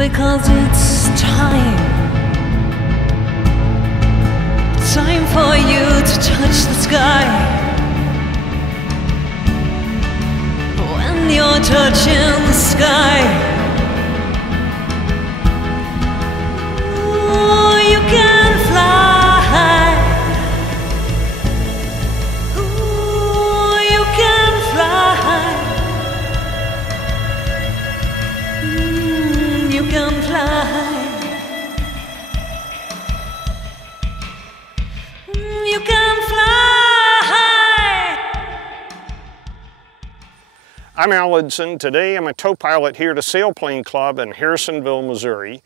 Because it's time for you to touch the sky. When you're touching the sky, ooh, you can fly. Ooh, you can fly. You can fly. You can fly. I'm Al Lidson. Today I'm a tow pilot here at a sailplane club in Harrisonville, Missouri.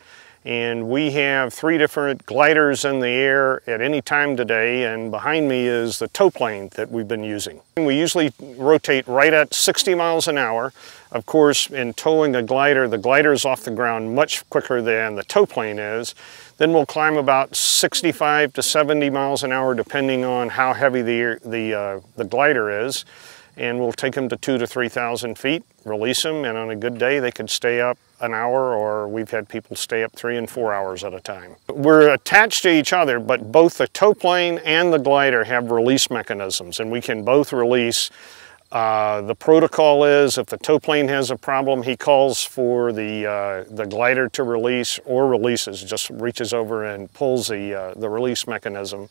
And we have 3 different gliders in the air at any time today, and behind me is the tow plane that we've been using. We usually rotate right at 60 miles an hour. Of course, in towing a glider, the glider is off the ground much quicker than the tow plane is. Then we'll climb about 65 to 70 miles an hour depending on how heavy the glider is. And we'll take them to 2,000 to 3,000 feet, release them, and on a good day they could stay up an hour, or we've had people stay up 3 and 4 hours at a time. We're attached to each other, but both the tow plane and the glider have release mechanisms, and we can both release. The protocol is if the tow plane has a problem, he calls for the glider to release, or releases, just reaches over and pulls the release mechanism.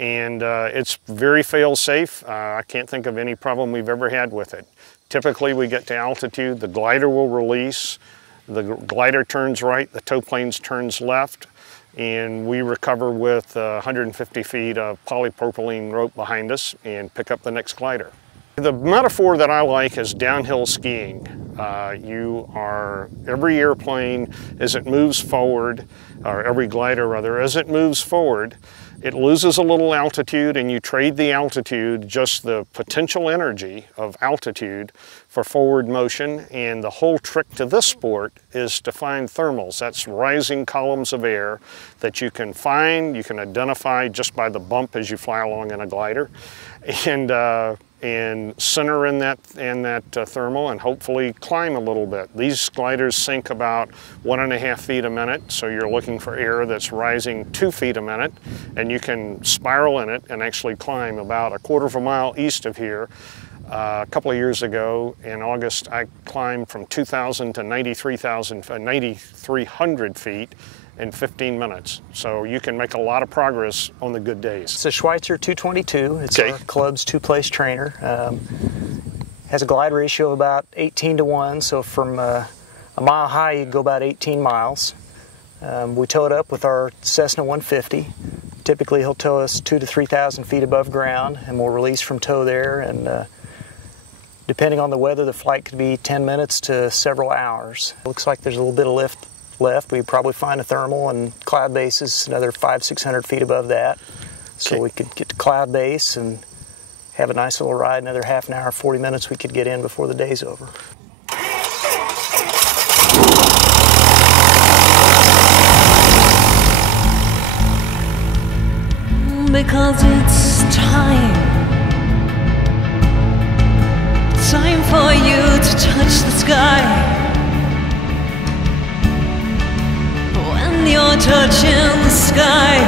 And it's very fail-safe. I can't think of any problem we've ever had with it. Typically we get to altitude, the glider will release, the glider turns right, the tow plane turns left, and we recover with 150 feet of polypropylene rope behind us and pick up the next glider. The metaphor that I like is downhill skiing. Every airplane, as it moves forward, or every glider rather, as it moves forward, it loses a little altitude, and you trade the altitude, just the potential energy of altitude, for forward motion. And the whole trick to this sport is to find thermals. That's rising columns of air that you can find, you can identify just by the bump as you fly along in a glider, and center in that thermal and hopefully climb a little bit. These gliders sink about 1.5 feet a minute, so you're looking for air that's rising 2 feet a minute, and you can spiral in it and actually climb about 1/4 mile east of here. A couple of years ago in August, I climbed from 2,000 to 9,300 feet in 15 minutes. So you can make a lot of progress on the good days. It's a Schweitzer 222. It's our club's 2-place trainer. Has a glide ratio of about 18 to 1, so from a mile high you'd go about 18 miles. We tow it up with our Cessna 150. Typically he'll tow us 2,000 to 3,000 feet above ground, and we'll release from tow there, and depending on the weather, the flight could be 10 minutes to several hours. It looks like there's a little bit of lift left. We'd probably find a thermal, and cloud base is another 500 to 600 feet above that. So we could get to cloud base and have a nice little ride. Another half an hour, 40 minutes we could get in before the day's over. Because it's time for you to touch the sky. When you're touching the sky,